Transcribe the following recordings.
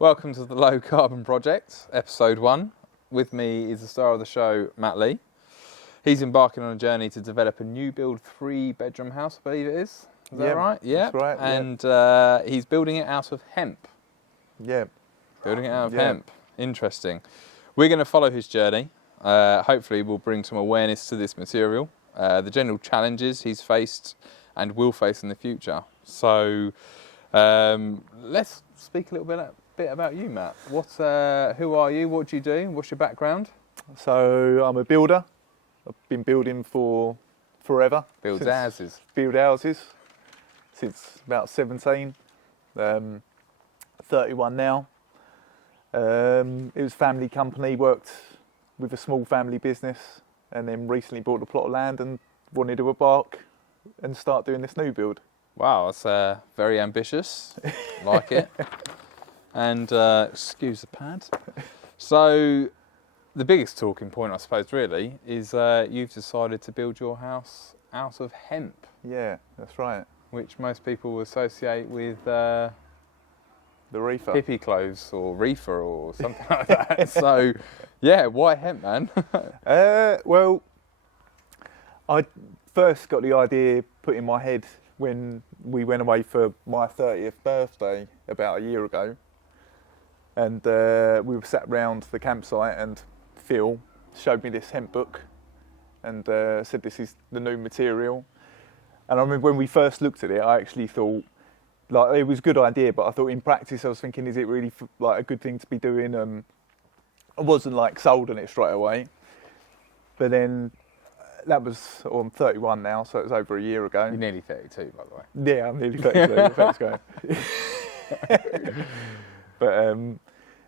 Welcome to the Low Carbon Project, episode 1. With me is the star of the show, Matt Lee. He's embarking on a journey to develop a new build 3-bedroom house, I believe it is. Is that right? Yeah, that's right. And he's building it out of hemp. Yeah. Building it out of hemp. Interesting. We're going to follow his journey. Hopefully we'll bring some awareness to this material, the general challenges he's faced and will face in the future. So let's speak a little bit about you, Matt. Who are you? What do you do? What's your background? So I'm a builder. I've been building for forever. Build houses since about 17. 31 now. It was family company, worked with a small family business, and then recently bought a plot of land and wanted to embark and start doing this new build. Wow, that's very ambitious. Like it. And excuse the pad. So the biggest talking point, I suppose, really, is you've decided to build your house out of hemp. Yeah, that's right. Which most people associate with the reefer. hippie clothes or reefer or something like that. So, yeah, why hemp, man? Well, I first got the idea put in my head when we went away for my 30th birthday about a year ago. And we were sat round the campsite and Phil showed me this hemp book and said this is the new material. And I remember when we first looked at it, I actually thought, like, it was a good idea, but I thought in practice I was thinking, is it really like a good thing to be doing? I wasn't like sold on it straight away. But then that was, I'm 31 now, so it was over a year ago. You're nearly 32, by the way. Yeah, I'm nearly 32. Thanks, guys.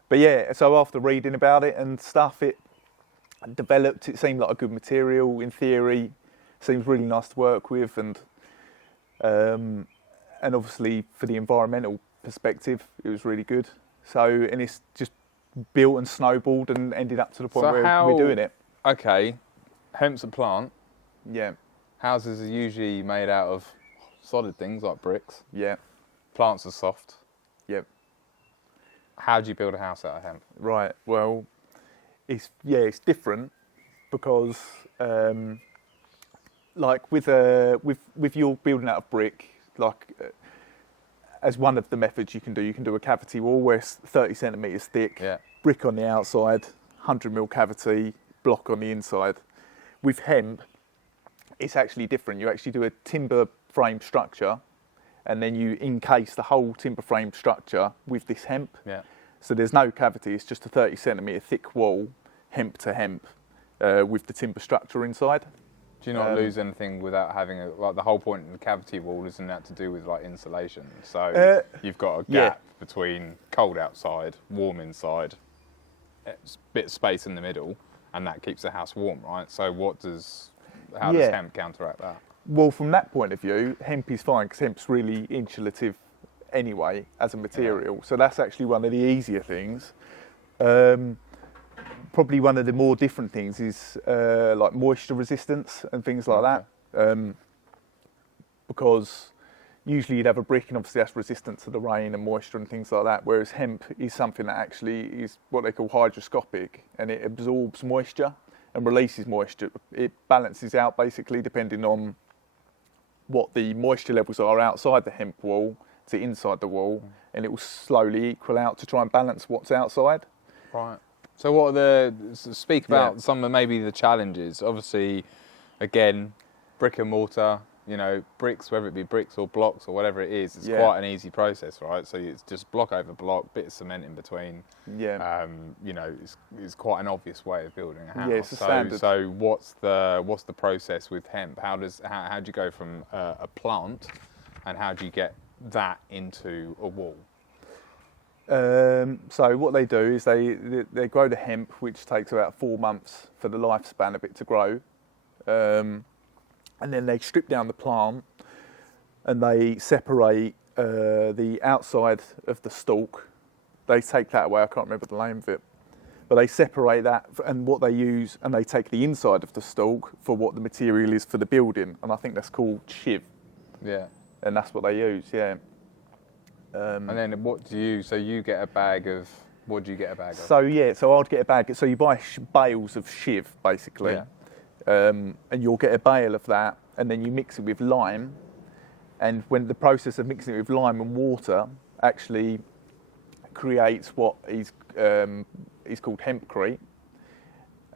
But yeah, so after reading about it and stuff, it developed. It seemed like a good material in theory. Seems really nice to work with, and obviously for the environmental perspective, it was really good. So, and it's just built and snowballed and ended up to the point where we're doing it. Okay, hemp's a plant. Yeah. Houses are usually made out of solid things like bricks. Yeah. Plants are soft. Yep. How do you build a house out of hemp? Right. Well, it's different because like with your building out of brick, like as one of the methods you can do a cavity wall where it's 30 centimetres thick, Yeah. brick on the outside, 100mm cavity, block on the inside. With hemp, it's actually different. You actually do a timber frame structure, and then you encase the whole timber frame structure with this hemp. Yeah. So there's no cavity, it's just a 30 centimetre thick wall, hemp to hemp, with the timber structure inside. Do you not lose anything without having like the whole point of the cavity wall isn't that to do with like insulation? So you've got a gap between cold outside, warm inside, bit of space in the middle, and that keeps the house warm, right? So how does hemp counteract that? Well, from that point of view, hemp is fine because hemp's really insulative anyway as a material. Yeah. So that's actually one of the easier things. Probably one of the more different things is like moisture resistance and things like that. Because usually you'd have a brick and obviously that's resistant to the rain and moisture and things like that, whereas hemp is something that actually is what they call hygroscopic, and it absorbs moisture and releases moisture. It balances out basically depending on what the moisture levels are outside the hemp wall to inside the wall, and it will slowly equal out to try and balance what's outside. Right. So speak about some of maybe the challenges. Obviously, again, brick and mortar, bricks, whether it be bricks or blocks or whatever it is, it's quite an easy process, right? So it's just block over block, bit of cement in between. Yeah. It's quite an obvious way of building a house. Yeah, it's a standard. So what's the process with hemp? How do you go from a plant, and how do you get that into a wall? So what they do is they grow the hemp, which takes about 4 months for the lifespan of it to grow, and then they strip down the plant and they separate the outside of the stalk. They take that away. I can't remember the name of it, but they separate that, and what they use, and they take the inside of the stalk for what the material is for the building, and I think that's called shiv. Yeah. And that's what they use. Yeah. And then what do you? So you get a bag of. What do you get a bag of? So I'd get a bag. So you buy bales of shiv basically, and you'll get a bale of that, and then you mix it with lime. And when the process of mixing it with lime and water actually creates what is called hempcrete,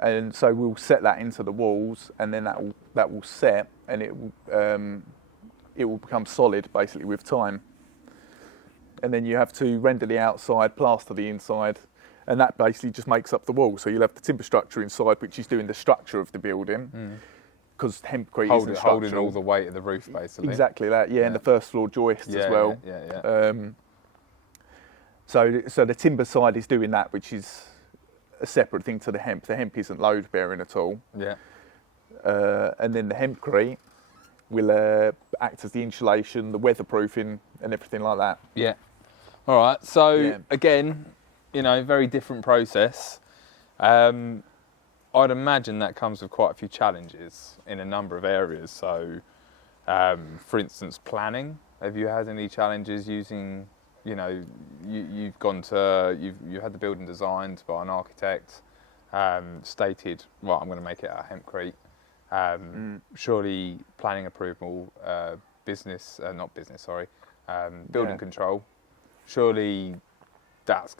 and so we'll set that into the walls, and then that will set, and it will become solid basically with time. And then you have to render the outside, plaster the inside, and that basically just makes up the wall. So you'll have the timber structure inside, which is doing the structure of the building, because hempcrete isn't structural. Holding all the weight of the roof, basically. Exactly that, and the first floor joists as well. So the timber side is doing that, which is a separate thing to the hemp. The hemp isn't load bearing at all. Yeah. And then the hempcrete will act as the insulation, the weatherproofing, and everything like that. Yeah. All right. So again, very different process. I'd imagine that comes with quite a few challenges in a number of areas. So, for instance, planning. Have you had any challenges using? You've gone to you had the building designed by an architect, stated, right, I'm going to make it out of hempcrete. Surely planning approval, building control. Surely there's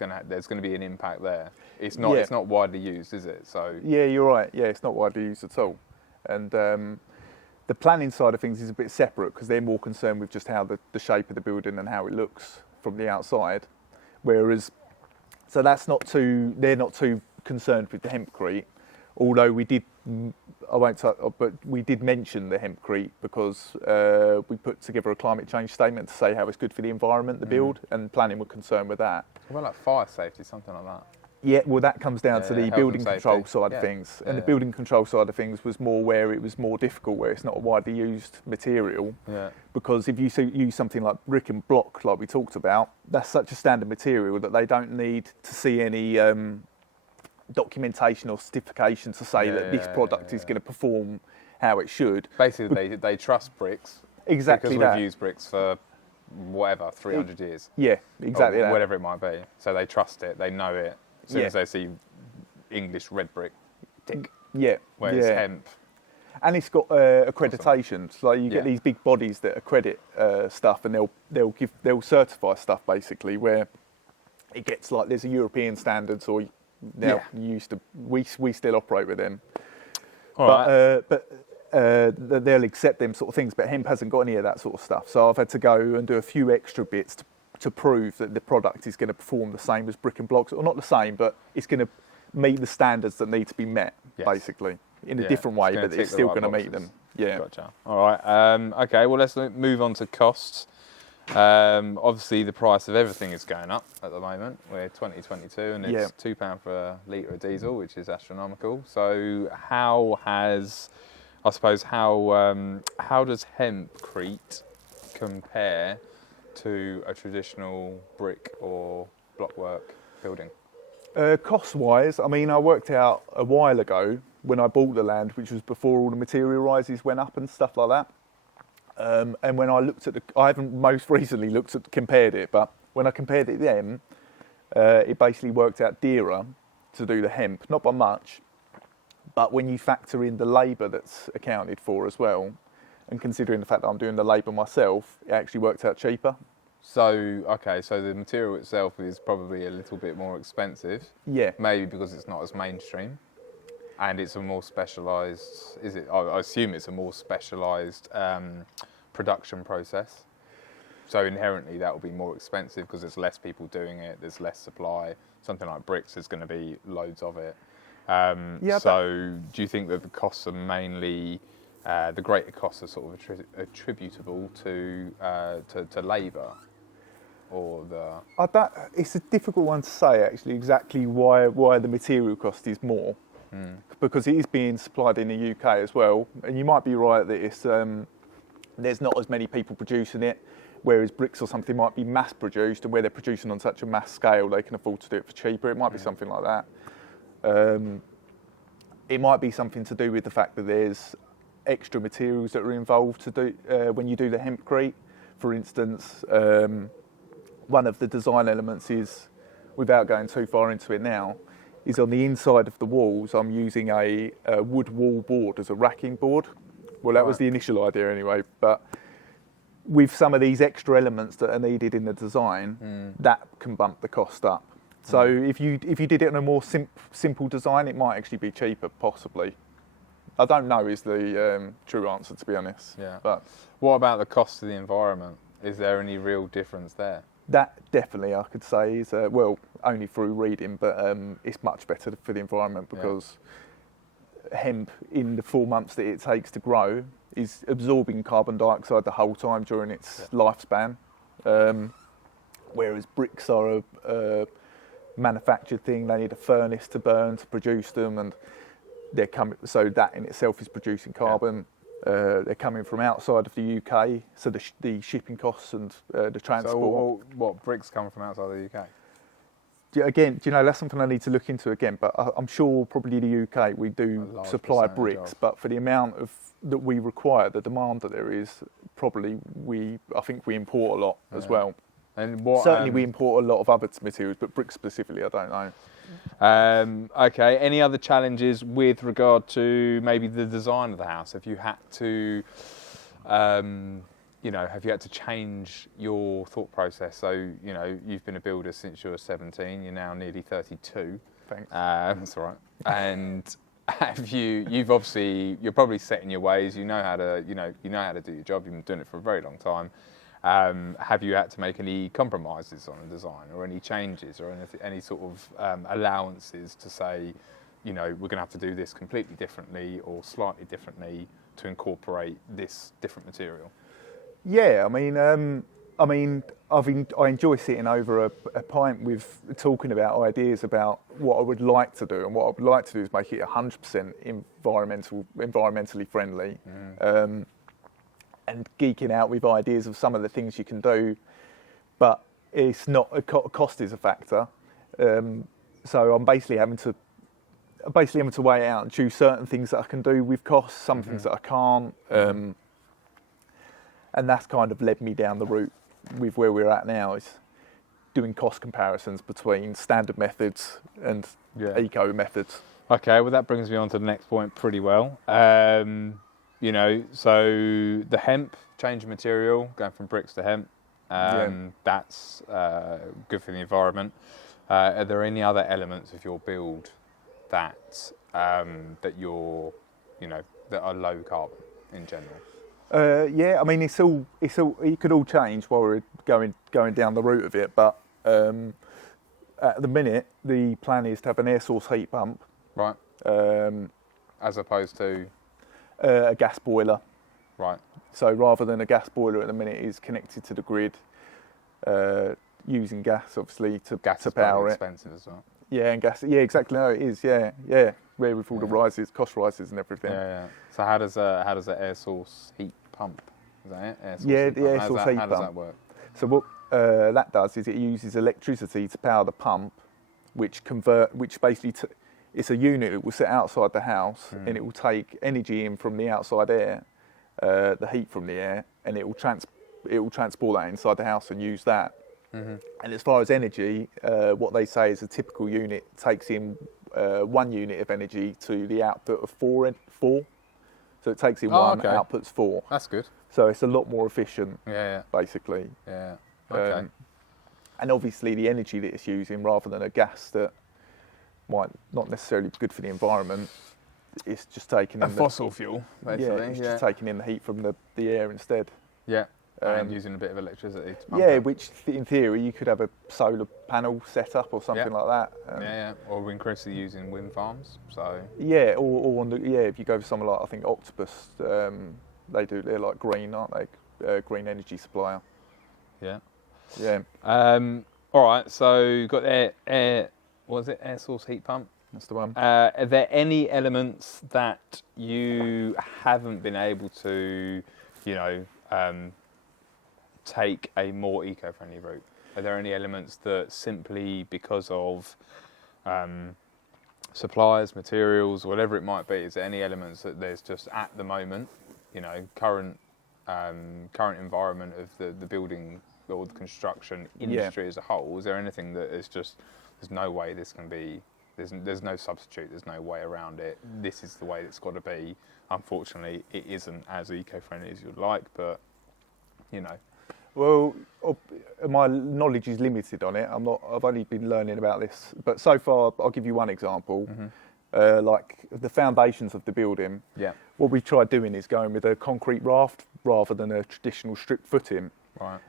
going to be an impact there. It's not widely used, is it? So yeah, you're right. Yeah, it's not widely used at all. And the planning side of things is a bit separate because they're more concerned with just how the shape of the building and how it looks from the outside. Whereas, so they're not too concerned with the hempcrete. Although we did mention the hempcrete because we put together a climate change statement to say how it's good for the environment, the build, and planning were concerned with that. Well, like fire safety, something like that. Yeah, well, that comes down to the building control side of things. And the building control side of things was more where it was more difficult, where it's not a widely used material. Yeah. Because if you use something like brick and block, like we talked about, that's such a standard material that they don't need to see any documentation or certification to say that this product is going to perform how it should. Basically, they trust bricks. Exactly because that. we've used bricks for 300 years. Yeah, exactly that. Whatever it might be. So they trust it, they know it. As soon as they see English red brick, tick. Yeah. Whereas hemp. And it's got accreditation. So you get these big bodies that accredit stuff, and they'll certify stuff basically where it gets like there's a European standards, or we still operate with them. But they'll accept them sort of things. But hemp hasn't got any of that sort of stuff. So I've had to go and do a few extra bits to prove that the product is going to perform the same as brick and blocks, or not the same, but it's going to meet the standards that need to be met, basically, in a different way, but it's still going to meet them. Yeah. Gotcha. All right. Okay, well, let's move on to costs. Obviously, the price of everything is going up at the moment. We're 2022, and it's £2 for a litre of diesel, which is astronomical. So how does hempcrete compare to a traditional brick or blockwork building? Cost-wise, I mean, I worked out a while ago when I bought the land, which was before all the material rises went up and stuff like that. And when I looked at I haven't most recently compared it, but when I compared it then, it basically worked out dearer to do the hemp, not by much, but when you factor in the labour that's accounted for as well, and considering the fact that I'm doing the labour myself, it actually worked out cheaper. So the material itself is probably a little bit more expensive. Yeah. Maybe because it's not as mainstream, and it's a more specialised. Is it? I assume it's a more specialised production process. So inherently, that will be more expensive because there's less people doing it. There's less supply. Something like bricks, there's going to be loads of it. So do you think that the costs are mainly the greater costs are sort of attributable to labour, or it's a difficult one to say actually exactly why the material cost is more, because it is being supplied in the UK as well, and you might be right that it's there's not as many people producing it, whereas bricks or something might be mass produced, and where they're producing on such a mass scale they can afford to do it for cheaper. It might be something like that. It might be something to do with the fact that there's extra materials that are involved to do when you do the hempcrete. For instance, one of the design elements is, without going too far into it now, is on the inside of the walls I'm using a wood wall board as a racking board. Well, that was the initial idea anyway, but with some of these extra elements that are needed in the design, that can bump the cost up. So if you did it in a more simple design, it might actually be cheaper, possibly. I don't know is the true answer, to be honest. Yeah. But what about the cost to the environment? Is there any real difference there? that definitely, I could say, is well, only through reading, but it's much better for the environment because hemp, in the 4 months that it takes to grow, is absorbing carbon dioxide the whole time during its lifespan. Whereas bricks are a manufactured thing; they need a furnace to burn to produce them, and they're coming. So that in itself is producing carbon. They're coming from outside of the UK, so the shipping costs and the transport. So what bricks come from outside the UK? Again, do you know, that's something I need to look into again, but I'm sure probably the UK we do supply bricks, but for the amount of that we require, the demand that there is, probably I think we import a lot as well. And what, certainly we import a lot of other materials, but bricks specifically, I don't know. Okay, any other challenges with regard to maybe the design of the house? Have you had to, have you had to change your thought process? So, you've been a builder since you were 17, you're now nearly 32. Thanks. That's all right. And you're probably set in your ways, you know how to do your job, you've been doing it for a very long time. Have you had to make any compromises on a design or any changes or any sort of allowances to say, we're going to have to do this completely differently or slightly differently to incorporate this different material? Yeah, I enjoy sitting over a pint with talking about ideas about what I would like to do, and what I would like to do is make it 100% environmentally friendly. And geeking out with ideas of some of the things you can do, but it's not cost is a factor. So I'm basically having to weigh it out and choose certain things that I can do with costs, some things that I can't, and that's kind of led me down the route with where we're at now, is doing cost comparisons between standard methods and eco methods. Okay, well that brings me on to the next point pretty well. So the hemp, change of material, going from bricks to hemp, that's good for the environment. Are there any other elements of your build that you're, that are low carbon in general? It could all change while we're going down the route of it, but at the minute the plan is to have an air source heat pump. Right. As opposed to a gas boiler. Right. So rather than a gas boiler at the minute, is connected to the grid, using gas obviously to power it. Expensive as well. Yeah, and gas. Yeah, exactly. No, it is. Yeah. Where with all the cost rises and everything. Yeah. So how does a air source heat pump? Is that it? Air source the air source heat pump. How does that work? So what that does is it uses electricity to power the pump, which basically it's a unit that will sit outside the house, and it will take energy in from the outside air, the heat from the air, and it will transport that inside the house and use that. And as far as energy, what they say is a typical unit takes in 1 unit of energy to the output of four. So it takes in one, outputs 4. That's good. So it's a lot more efficient. Basically. Yeah. Okay. And obviously the energy that it's using, rather than a gas that might not necessarily be good for the environment, it's just taking in fossil fuel, basically. It's just taking in the heat from the air instead. Yeah. And using a bit of electricity to pump it. Which in theory you could have a solar panel set up or something like that. Or we're increasingly using wind farms. So or on if you go for something like, I think Octopus, they're like green, aren't they? Green energy supplier. Yeah. All right. So you've got air. Was it air source heat pump? That's the one. Are there any elements that you haven't been able to, take a more eco-friendly route? Are there any elements that simply because of suppliers, materials, whatever it might be, is there any elements that there's just at the moment, current environment of the building or the construction industry as a whole? Is there anything that is just there's no way this can be? There's no substitute. There's no way around it. This is the way it's got to be. Unfortunately, it isn't as eco-friendly as you'd like, but you know. Well, my knowledge is limited on it. I've only been learning about this, but so far, I'll give you one example. Like the foundations of the building. Yeah. What we've tried doing is going with a concrete raft rather than a traditional strip footing. Right.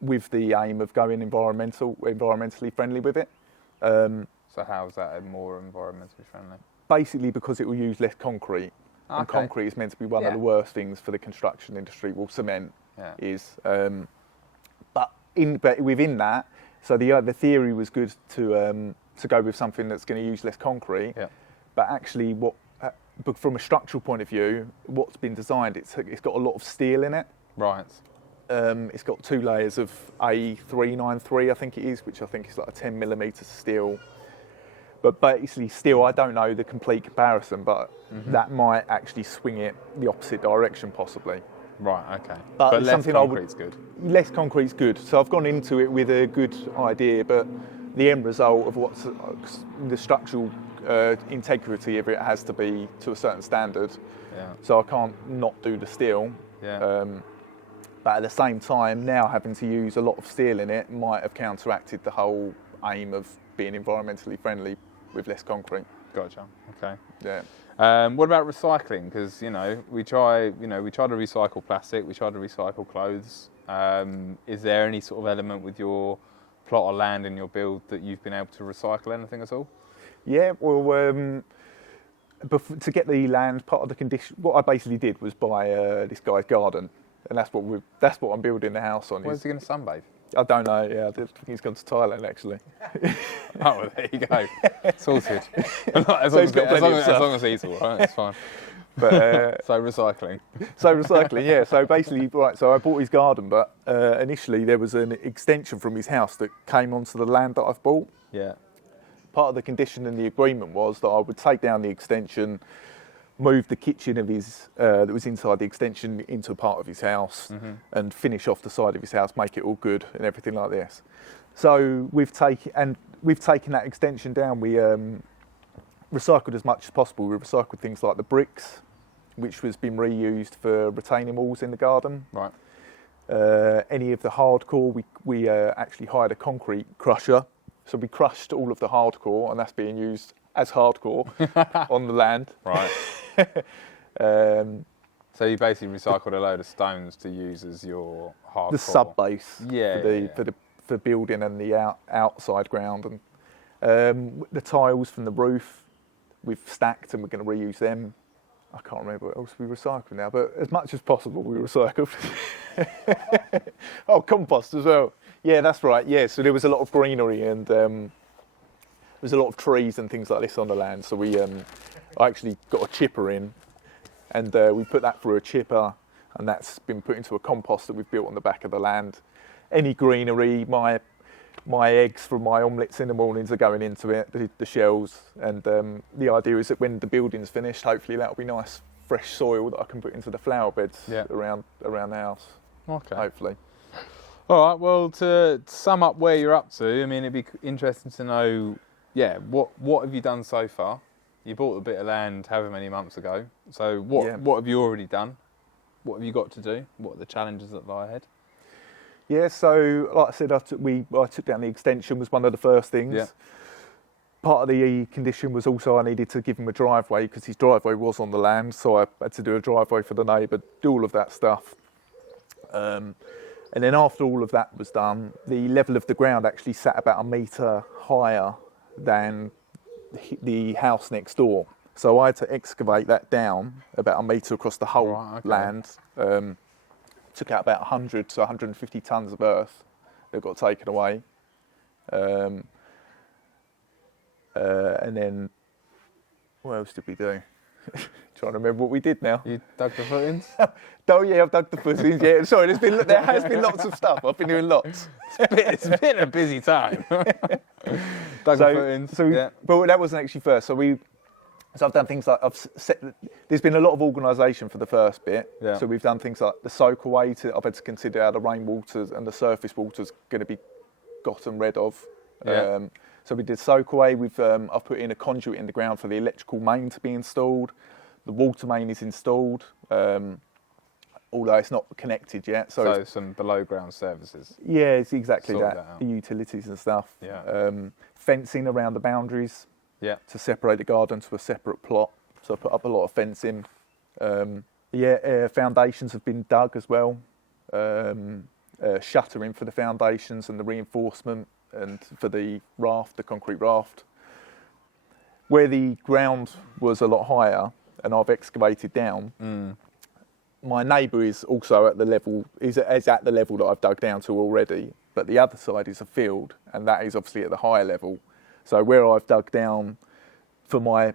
With the aim of going environmentally friendly with it. So how is that more environmentally friendly? Basically, because it will use less concrete. Okay. And concrete is meant to be one of the worst things for the construction industry. Well, cement is. But within that, so the theory was good to go with something that's going to use less concrete. Yeah. But actually, but from a structural point of view, what's been designed, it's got a lot of steel in it. Right. It's got 2 layers of A393, I think it is, which I think is like a 10mm steel. But basically, still, I don't know the complete comparison, but that might actually swing it the opposite direction, possibly. Right. Okay. But less concrete's good. Less concrete's good. So I've gone into it with a good idea, but the end result of what's the structural integrity of it has to be to a certain standard. Yeah. So I can't not do the steel. Yeah. But at the same time, now having to use a lot of steel in it might have counteracted the whole aim of being environmentally friendly with less concrete. Gotcha. Okay. Yeah. What about recycling? Because we try to recycle plastic, we try to recycle clothes. Is there any sort of element with your plot of land in your build that you've been able to recycle anything at all? Yeah. Well, to get the land, part of the condition, what I basically did was buy this guy's garden, and that's what I'm building the house on. Where's he going to sunbathe? I don't know. Yeah, I think he's gone to Thailand actually. Oh, well, there you go. Sorted. as long as he's all right, it's fine. But so recycling. Yeah. So basically, right. So I bought his garden, but initially there was an extension from his house that came onto the land that I've bought. Yeah. Part of the condition in the agreement was that I would take down the extension, move the kitchen of his that was inside the extension into a part of his house, and finish off the side of his house, make it all good and everything like this. So we've taken that extension down. We recycled as much as possible. We recycled things like the bricks, which was been reused for retaining walls in the garden. Right. Any of the hardcore, we actually hired a concrete crusher. So we crushed all of the hardcore, and that's being used as hardcore on the land. Right. So you basically recycled a load of stones to use as your hardcore. The sub base. For building and the outside ground, and the tiles from the roof we've stacked, and we're going to reuse them. I can't remember what else we recycled now, but as much as possible we recycled. Oh, compost as well. Yeah, that's right. Yeah, so there was a lot of greenery and there's a lot of trees and things like this on the land. So I actually got a chipper in, and we put that through a chipper, and that's been put into a compost that we've built on the back of the land. Any greenery, my eggs from my omelettes in the mornings are going into it, the shells, and the idea is that when the building's finished, hopefully that'll be nice, fresh soil that I can put into the flower beds around the house. Okay. Hopefully. All right. Well, to sum up where you're up to, I mean, it'd be interesting to know, what have you done so far? You bought a bit of land however many months ago. So what have you already done? What have you got to do? What are the challenges that lie ahead? Yeah, so like I said, I took down the extension was one of the first things. Yeah. Part of the condition was also I needed to give him a driveway because his driveway was on the land, so I had to do a driveway for the neighbour, do all of that stuff. And then after all of that was done, the level of the ground actually sat about 1 metre higher than the house next door. So I had to excavate that down about 1 metre across the whole land. Took out about 100 to 150 tonnes of earth that got taken away. And then, what else did we do? Trying to remember what we did now. You dug the footings? Oh yeah, I've dug the footings. Yeah, sorry. There has been lots of stuff. I've been doing lots. It's been a busy time. Dug the footings. But that wasn't actually first. So So I've done things like there's been a lot of organisation for the first bit. Yeah. So we've done things like the soak away. I've had to consider how the rainwater and the surface water's going to be gotten rid of. Yeah. So we did soak away. I've put in a conduit in the ground for the electrical main to be installed. The water main is installed, although it's not connected yet. So some below ground services. Yeah, it's exactly Sort that. out. The utilities and stuff. Yeah. Fencing around the boundaries. Yeah. To separate the garden to a separate plot. So I put up a lot of fencing. Foundations have been dug as well. Shuttering for the foundations and the reinforcement and for the raft, the concrete raft. Where the ground was a lot higher and I've excavated down, my neighbour is also at the level, is at the level that I've dug down to already, but the other side is a field and that is obviously at the higher level. So where I've dug down for my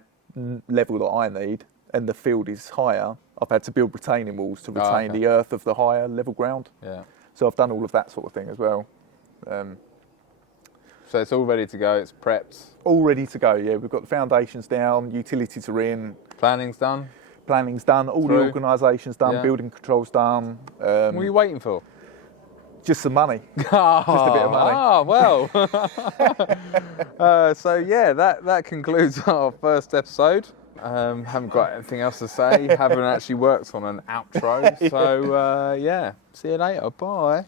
level that I need and the field is higher, I've had to build retaining walls to retain the earth of the higher level ground. Yeah. So I've done all of that sort of thing as well. So it's all ready to go, it's prepped. All ready to go, yeah. We've got the foundations down, utilities are in. Planning's done? Planning's done, all the organisation's done, building control's done. What are you waiting for? Just some money. Just a bit of money. So yeah, that concludes our first episode. Haven't got anything else to say. Haven't actually worked on an outro. So yeah, see you later. Bye.